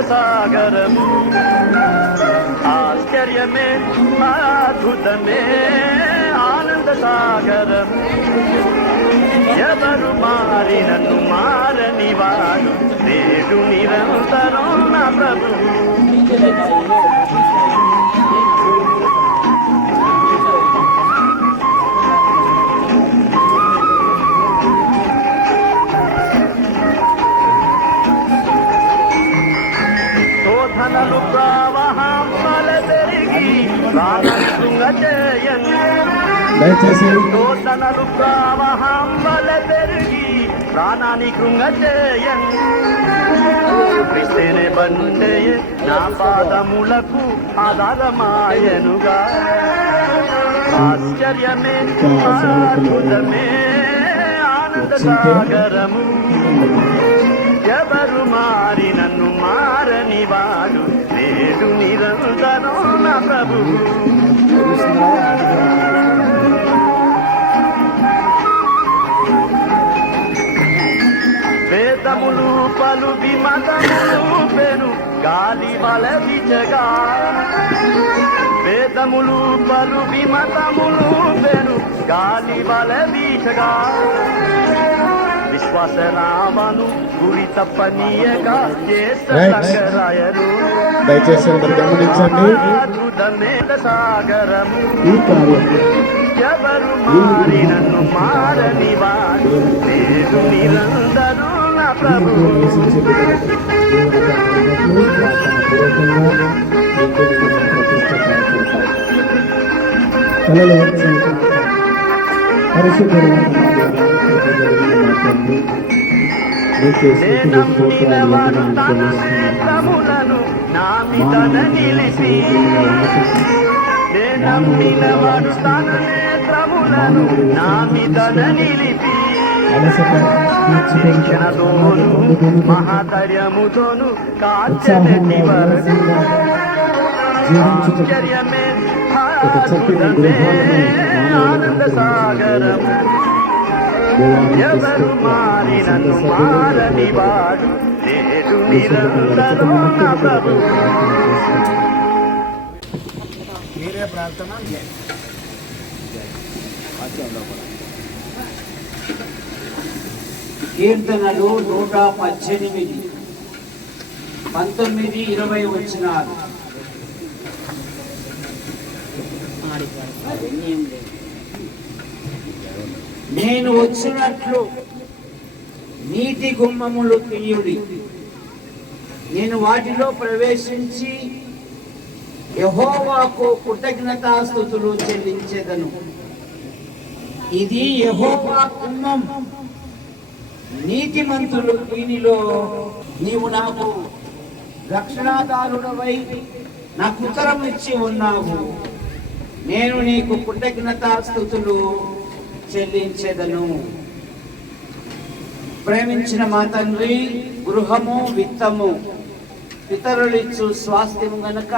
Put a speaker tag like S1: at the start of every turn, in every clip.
S1: అద్భుతమే ఆనంద సాగరము ఆశ్చర్యమే అద్భుతమే ఆనంద సాగరము ఎవరు మారినను మారని వాడు నేడు నిరంతరం నా ప్రభు
S2: దయచేసి
S1: శోధనలు ప్రవాహంబల పెరిగి ప్రాణాన్ని కృంగ చేయను క్రిస్తేనే బండే నా పాదములకు ఆధారమాయనుగా. ఆశ్చర్యమే అద్భుతమే ఆనంద సాగరము ఎవరు మారి నన్ను మారని వాడు? నేడు నిరంతరం నా ప్రభు వేదములు పలు విమతములు పెను గాలి వల విజగా వేదములు పలు విమతములు పెను గాలి వల వీచగా విశ్వాస రామను గురి
S2: Right.
S1: రాయరు
S2: దయచేసి గమనించండి
S1: సాగరము
S2: ఈ
S1: ఎవరు మారి నన్ను మారని వాడు నేను నిరంతరం నా ప్రభు.
S2: తలలో
S1: మహాధర్యముతోను కాచని వరకు
S2: జీవించుట ఒక చక్కని గృహాలను
S1: ఆనంద సాగరము ఎవరు మారి నన్ను మారని వాడు నేడు నిరంతరం ప్రభు.
S2: మీరే ప్రార్థన
S3: కీర్తనలు నూట పద్దెనిమిది. పంతొమ్మిది ఇరవై వచ్చినారు నేను వచ్చినట్లు నీటి గుమ్మములు తీయుడి. నేను వాటిలో ప్రవేశించి యహోవాకు కృతజ్ఞతాస్థుతులు చెల్లించేదను. ఇది యహోవా గుమ్మం నీతిమంతులు దీనిలో నీవు నాకు రక్షణాదారుడవై నాకు ఉత్తరం ఇచ్చి ఉన్నావు. నేను నీకు కృతజ్ఞతాస్థుతులు చెల్లించెదను. ప్రేమించిన మా తండ్రి గృహము విత్తము ఇతరులిచ్చు స్వాస్థ్యము గనక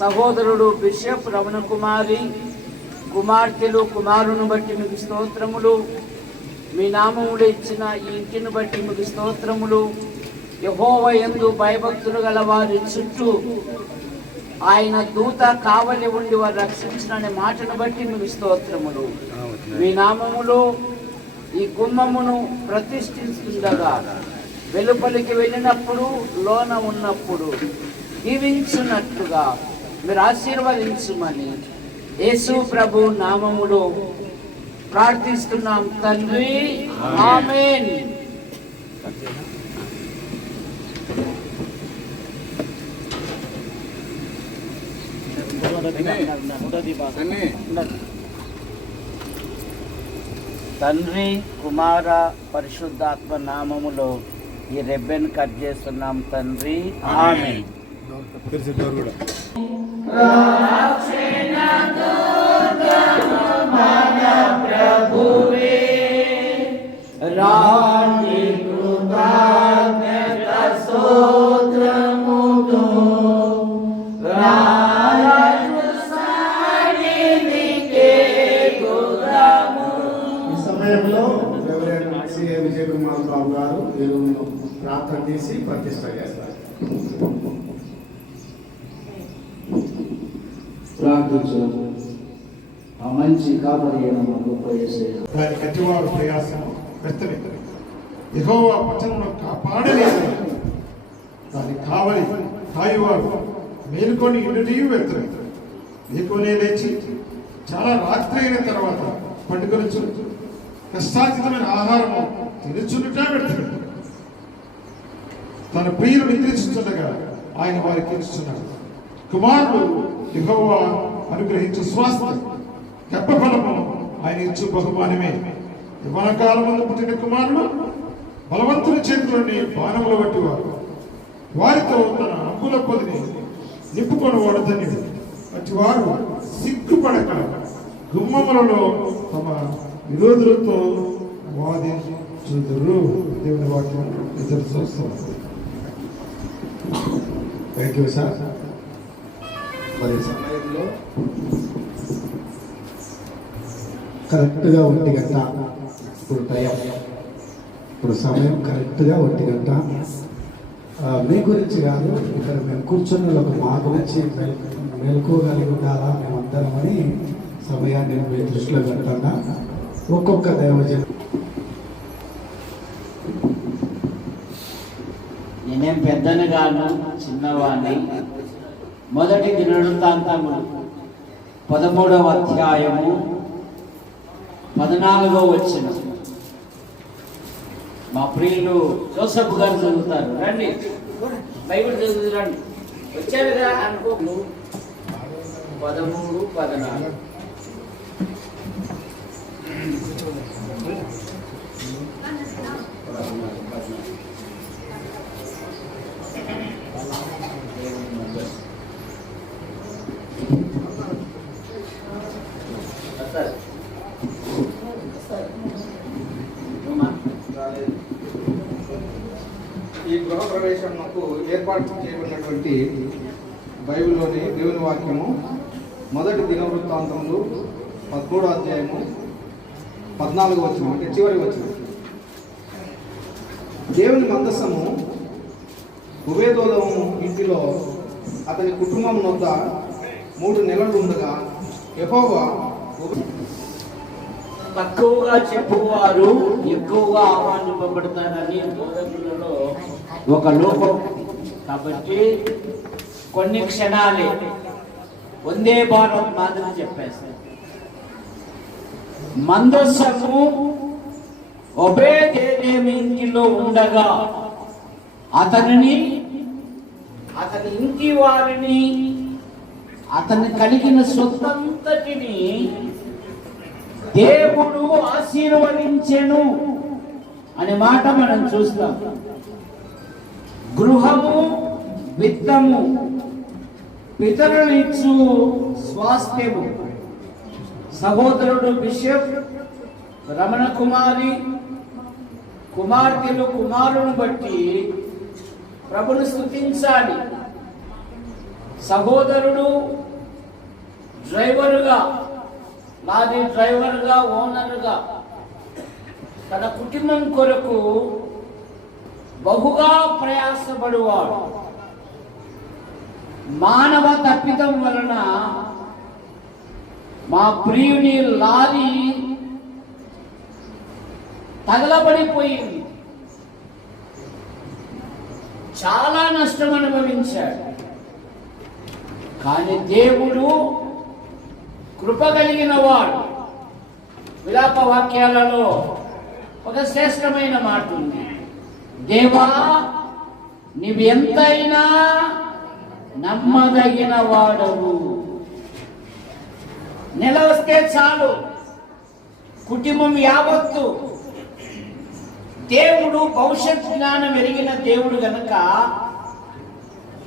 S3: సహోదరుడు బిషప్ రమణ కుమారి కుమార్తెలు కుమారుని బట్టి మీకు స్తోత్రములు. మీ నామముడు ఇచ్చిన ఈ ఇంటిని బట్టి మీకు స్తోత్రములు. యహోవ ఎందు భయభక్తులు గల వారి చుట్టూ ఆయన దూత కావలి ఉండి వారు రక్షించిన అనే మాటను బట్టి మీకు స్తోత్రములు. మీ నామములో ఈ గుమ్మమును ప్రతిష్ఠిస్తుండగా వెలుపలికి వెళ్ళినప్పుడు లోన ఉన్నప్పుడు దీవించున్నట్టుగా మీరు ఆశీర్వదించుమని యేసు ప్రభు నామములో ప్రార్థిస్తున్నాం తండ్రి. ఆమేన్. తండ్రి కుమార పరిశుద్ధాత్మ నామములో ఈ రెబ్బెన్ కట్ చేస్తున్నాం తండ్రి. ఆమేన్.
S2: తెలిసి సిఏ విజయ్ కుమార్ బాబు గారు మందిరంలో ప్రార్థన చేసి ప్రతిష్ట చేస్తారు.
S3: ప్రార్థించు ఆ మంచి మా గొప్ప.
S4: దాని కట్టివారు ప్రయాసం వ్యక్తమే. యెహోవా పట్టణంలో కాపాడలేదు. దాని కావలి కాయువారు మేలుకొని ఇంటియు వ్యక్తమే. మేలుకొనే లేచి చాలా రాత్రి అయిన తర్వాత పండుగలు కష్టాతీతమైన ఆహారము తినుచుండుట పెడుతున్నాడు తన ప్రియులు నిద్రించుండగా ఆయన వారికి ఇస్తున్నాడు కుమారుడు యెహోవా అనుగ్రహించు స్వాస్థ్యం గర్భఫలము ఆయన ఇచ్చు బహుమానమే. యవన ముందు పుట్టిన కుమారుడు బలవంతుని చేతులని బాణముల పట్టివారు వారు వారితో తన అంగుల పొదిని నింపుకొని వాడు ధన్యుడు. అటు వారు సిగ్గుపడక గుమ్మములలో తమ విరోధులతో వాదించుదురు. దేవుని వాక్యం ఇద్దరు చూస్తున్నారు థ్యాంక్ యూ సార్
S2: మరి సమయంలో కరెక్ట్గా ఒంటి గంట. ఇప్పుడు టైం. ఇప్పుడు సమయం కరెక్ట్గా ఒంటి గంట. మీ గురించి కాదు ఇక్కడ మేము కూర్చున్న వాళ్ళకు మా గురించి మేలుకోగలిగి ఉండాలా? మేమందరం అని సమయాన్ని మీ దృష్టిలో పెట్టండా? ఒక్కొక్క దైవజనం.
S3: నేనేం పెద్దని కాను చిన్నవాణ్ణి. మొదటి దినవృత్తాంతము పదమూడవ అధ్యాయము పద్నాలుగో వచ్చిన మా ప్రియులు జోసఫ్ గారు చదువుతారు. రండి. బైబిల్ చదువు రండి. వచ్చారుగా అనుకో పదమూడు పద్నాలుగు.
S5: ఉన్నటువంటి బైబిల్లోని దేవుని వాక్యము మొదటి దినవృత్తాంతంలో పదమూడో అధ్యాయము పద్నాలుగు వచ్చిన అంటే చివరి వచ్చిన దేవుని మందస్సము ఉభయదోదము ఇంటిలో అతని కుటుంబం వద్ద మూడు నెలలు ఉండగా యెహోవా
S3: తక్కువగా చెప్పువారు ఎక్కువగా ఆహ్వానింపబడతారని బోధకులలో ఒక లోపం. కాబట్టి కొన్ని క్షణాలే వందే భారత్ మాదిరి చెప్పేశారు మందస్సము ఒబే దేదేమి ఇంటిలో ఉండగా అతనిని అతని ఇంటి వారిని అతను కలిగిన సొంతంతటిని దేవుడు ఆశీర్వదించెను అనే మాట మనం చూస్తాం. గృహము విత్తము పితరులు ఇచ్చు స్వాస్థ్యము. సహోదరుడు బిషప్ రమణ కుమారి కుమార్తెలు కుమారుని బట్టి ప్రభును స్థుతించాలి సహోదరుడు డ్రైవరుగా లారీ డ్రైవర్గా ఓనర్గా తన కుటుంబం కొరకు బహుగా ప్రయాసపడువాడు. మానవ తప్పిదం వలన మా ప్రియుని లారీ తగలబడిపోయింది. చాలా నష్టం అనుభవించాడు. కానీ దేవుడు కృప కలిగిన వాడు. విలాప వాక్యాలలో ఒక శ్రేష్టమైన మాట ఉంది దేవా నీవెంతైనా నమ్మదగిన వాడవు నెల వస్తే చాలు కుటుంబం యావత్తు దేవుడు భవిష్యత్ జ్ఞానం ఎరిగిన దేవుడు గనక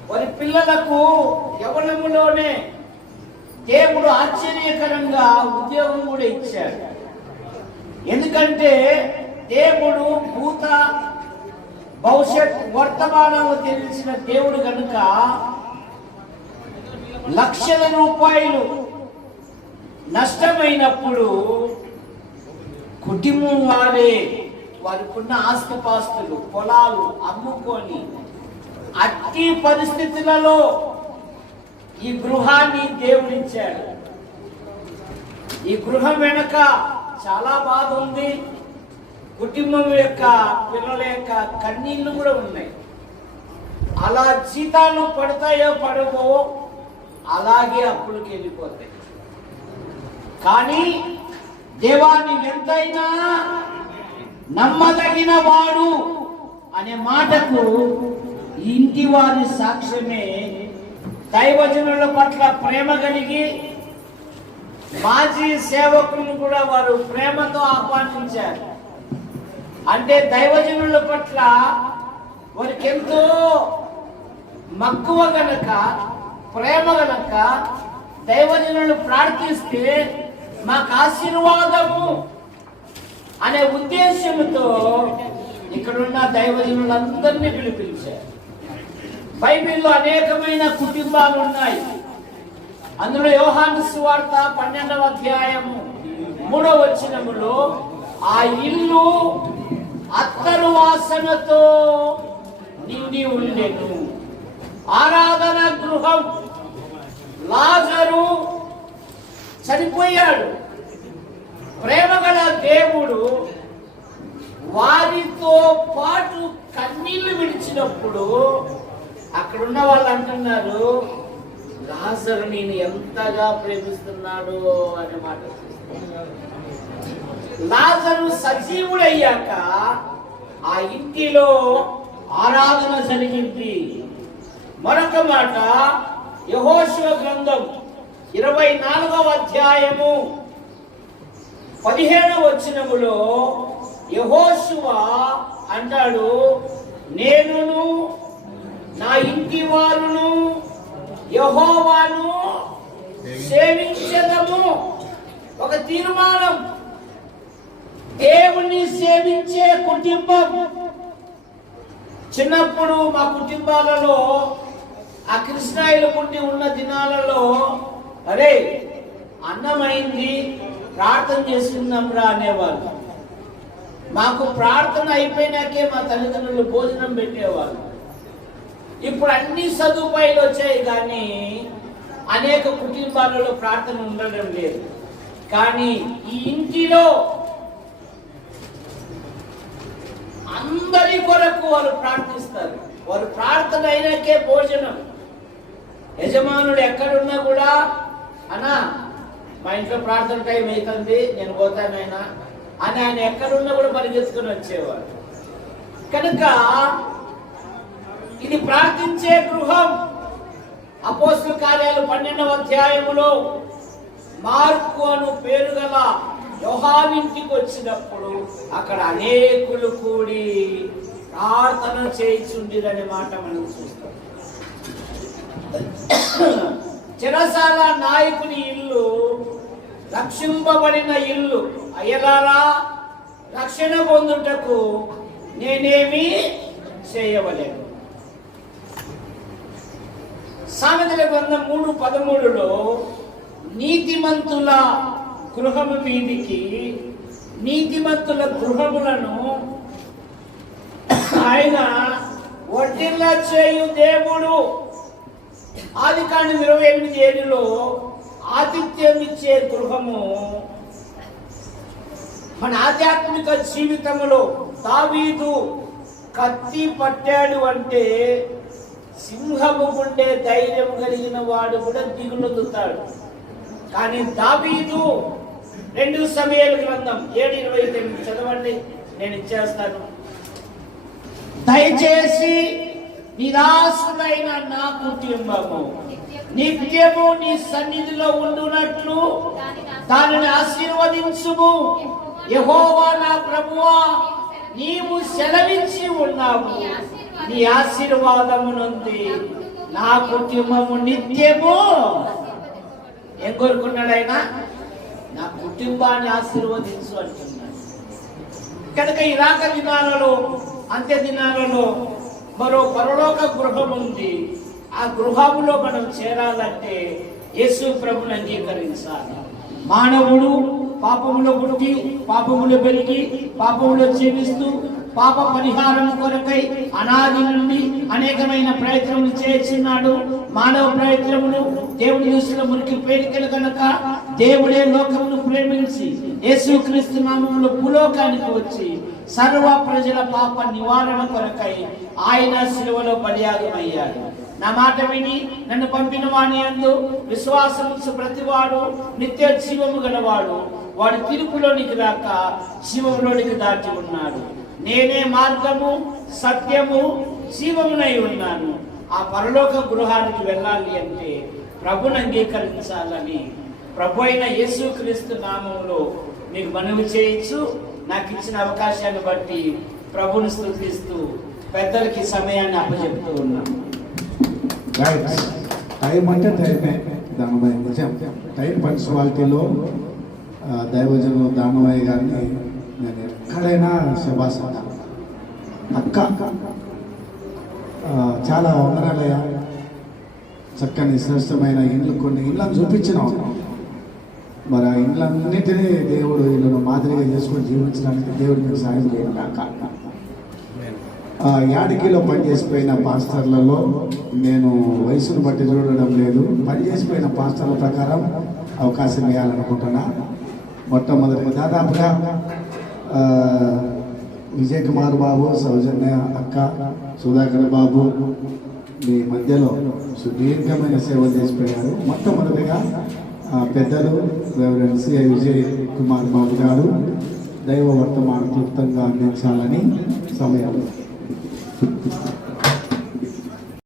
S3: వారి పిల్లలకు యవనములోనే దేవుడు ఆశ్చర్యకరంగా ఉద్యోగం కూడా ఇచ్చాడు. ఎందుకంటే దేవుడు భూత భవిష్యత్ వర్తమానాలు తెలిసిన దేవుడు కనుక లక్షల రూపాయలు నష్టమైనప్పుడు కుటుంబం వారే వారికున్న ఆస్తిపాస్తులు పొలాలు అమ్ముకొని అట్టి పరిస్థితులలో ఈ గృహాన్ని దేవుడిచ్చాడు. ఈ గృహం వెనక చాలా బాధ ఉంది. కుటుంబం యొక్క పిల్లల యొక్క కన్నీళ్ళు కూడా ఉన్నాయి. అలా జీతాలు పడతాయో పడవో అలాగే అప్పులకి వెళ్ళిపోతాయి. కానీ దేవాన్ని ఎంతైనా నమ్మదగిన వాడు అనే మాటకు ఇంటి వారి సాక్ష్యమే దైవజనుల పట్ల ప్రేమ కలిగి మాజీ సేవకులను కూడా వారు ప్రేమతో ఆహ్వానించారు. అంటే దైవజనుల పట్ల వారికి ఎంతో మక్కువ గనక ప్రేమ గనక దైవజనులు ప్రార్థిస్తే మాకు ఆశీర్వాదము అనే ఉద్దేశంతో ఇక్కడున్న దైవజనులందరినీ పిలిపించారు. బైబిల్లో అనేకమైన కుటుంబాలు ఉన్నాయి. అందులో యోహాను సువార్త పన్నెండవ అధ్యాయము మూడవ వచనములో ఆ ఇల్లు అత్తరు వాసనతో నిండి ఉండెను. ఆరాధన గృహం లాజరు చనిపోయాడు. ప్రేమగల దేవుడు వారితో పాటు కన్నీళ్ళు విడిచినప్పుడు అక్కడున్న వాళ్ళు అంటున్నారు లాజరు నేను ఎంతగా ప్రేమిస్తున్నాడు అనే మాట. లాజరు సజీవుడయ్యాక ఆ ఇంటిలో ఆరాధన జరిగింది. మరొక మాట యహోశివ గ్రంథం ఇరవై నాలుగవ అధ్యాయము పదిహేడవ వచనములో యహోశువ అంటాడు నేనును నా ఇంటి వారును యహోవాను సేవించదము. ఒక తీర్మానం. దేవుణ్ణి సేవించే కుటుంబం. చిన్నప్పుడు మా కుటుంబాలలో ఆ కృష్ణాయిల పుట్టి ఉన్న దినాలలో అరే అన్నమైంది ప్రార్థన చేసిందాం రా అనేవాళ్ళు. మాకు ప్రార్థన అయిపోయినాకే మా తల్లిదండ్రులు భోజనం పెట్టేవాళ్ళు. ఇప్పుడు అన్ని సదుపాయాలు వచ్చాయి కానీ అనేక కుటుంబాలలో ప్రార్థన ఉండడం లేదు. కానీ ఈ ఇంటిలో అందరి కొరకు వారు ప్రార్థిస్తారు. వారు ప్రార్థన అయినాకే భోజనం. యజమానుడు ఎక్కడున్నా కూడా అన్నా మా ఇంట్లో ప్రార్థన టైం అవుతుంది నేను పోతానైనా అని ఆయన ఎక్కడున్నా కూడా పరిగెత్తుకుని వచ్చేవాడు కనుక ఇది ప్రార్థించే గృహం. అపోస్తు కార్యాలు పన్నెండవ అధ్యాయములో మార్కు అను పేరు గల యోహావింటికి వచ్చినప్పుడు అక్కడ అనేకులు కూడి ప్రార్థన చేయించుండిరనే మాట మనం చూస్తాం. చిరసాల నాయకుని ఇల్లు రక్షింపబడిన ఇల్లు. అయ్యలారా రక్షణ పొందుటకు నేనేమి చేయవలేను సామెతల గ్రంథం మూడు పదమూడులో నీతిమంతుల గృహము మీదికి నీతిమంతుల గృహములను ఆయన వడ్డీలా చేయు దేవుడు. ఆది కాండం ఇరవై ఎనిమిది ఏడులో ఆతిథ్యం ఇచ్చే గృహము మన ఆధ్యాత్మిక జీవితంలో దావీదు కత్తి పట్టాడు అంటే సింహము ఉండే ధైర్యం కలిగిన వాడు కూడా దిగులుతాడు కానీ దావీదు రెండు సమయాల గ్రంథం ఏడు ఇరవై తొమ్మిది చదవండి నేను ఇచ్చేస్తాను. దయచేసి నిరాశులైన నా కుటుంబము నిత్యము నీ సన్నిధిలో ఉండునట్లు దానిని ఆశీర్వదించుము. యహోవా నా ప్రభువా నీవు సెలవించి ఉన్నావు. నీ ఆశీర్వాదము నుండి నా కుటుంబము నిత్యము. ఏం కోరుకున్నాడు ఆయన? నా కుటుంబాన్ని ఆశీర్వదించు అంటున్నాడు కనుక ఈ రాక దినాలలో అంత్య దినాలలో మరో పరలోక గృహం ఉంది. ఆ గృహములో మనం చేరాలంటే యేసు ప్రభుని అంగీకరించాలి. మానవుడు పాపములో పుట్టి పాపములో పెరిగి పాపములో జీవిస్తూ పాప పరిహారం కొరకై అనాది నుండి అనేకమైన ప్రయత్నములు చేస్తున్నాడు. మానవ ప్రయత్నములు దేవుడి దృష్టిలో మురికి పేరికలు కనుక దేవుడే లోకమును ప్రేమించి యేసుక్రీస్తు నామములో భూలోకానికి వచ్చి సర్వ ప్రజల పాప నివారణ కొరకై ఆయన శిలువలో బలియాగమయ్యాడు నా మాట విని నన్ను పంపిన వాణి అందు విశ్వాసముంచు ప్రతివాడు నిత్య జీవము గలవాడు. వాడు తిరుపులోనికి రాక శివములోనికి దాటి ఉన్నాడు. నేనే మార్గము సత్యము జీవమునై ఉన్నాను. ఆ పరలోక గృహానికి వెళ్ళాలి అంటే ప్రభుని అంగీకరించాలని ప్రభు అయిన యేసుక్రీస్తు నామంలో మీకు మనవి చేయొచ్చు నాకు ఇచ్చిన అవకాశాన్ని బట్టి ప్రభుని స్థుతిస్తూ పెద్దలకి సమయాన్ని అప్పచెప్తూ ఉన్నాను
S2: టైం అంటే టైమే దానమయ్య కొంచెం టైం పంచువాలిటీలో దైవజనులు దానమయ్య గారిని నేను ఎక్కడైనా శబాస్ అంటాను అక్క చాలా వందనాలయ్య చక్కని శ్రేష్టమైన ఇండ్లు కొన్ని ఇండ్లను చూపించినాం. మరి ఆ ఇండ్లన్నిటినీ దేవుడు వీళ్ళను మాదిరిగా చేసుకొని జీవించడానికి దేవుడు మీకు సాయం చేయడం కాక ఆ యాడికిలో పనిచేసిపోయిన పాస్టర్లలో నేను వయసును బట్టి చూడడం లేదు. పనిచేసిపోయిన పాస్టర్ల ప్రకారం అవకాశం ఇవ్వాలనుకుంటున్నా. మొట్టమొదటి దాదాపుగా విజయ్ కుమార్ బాబు సౌజన్య అక్క సుధాకర్ బాబు మీ మధ్యలో సుదీర్ఘమైన సేవలు చేసిపోయారు. మొట్టమొదటిగా పెద్దలు రెవరెండ్ సిఐ విజయ్ కుమార్ బాబు గారు దైవ వర్తమాన క్లుప్తంగా అందించాలని సమయం.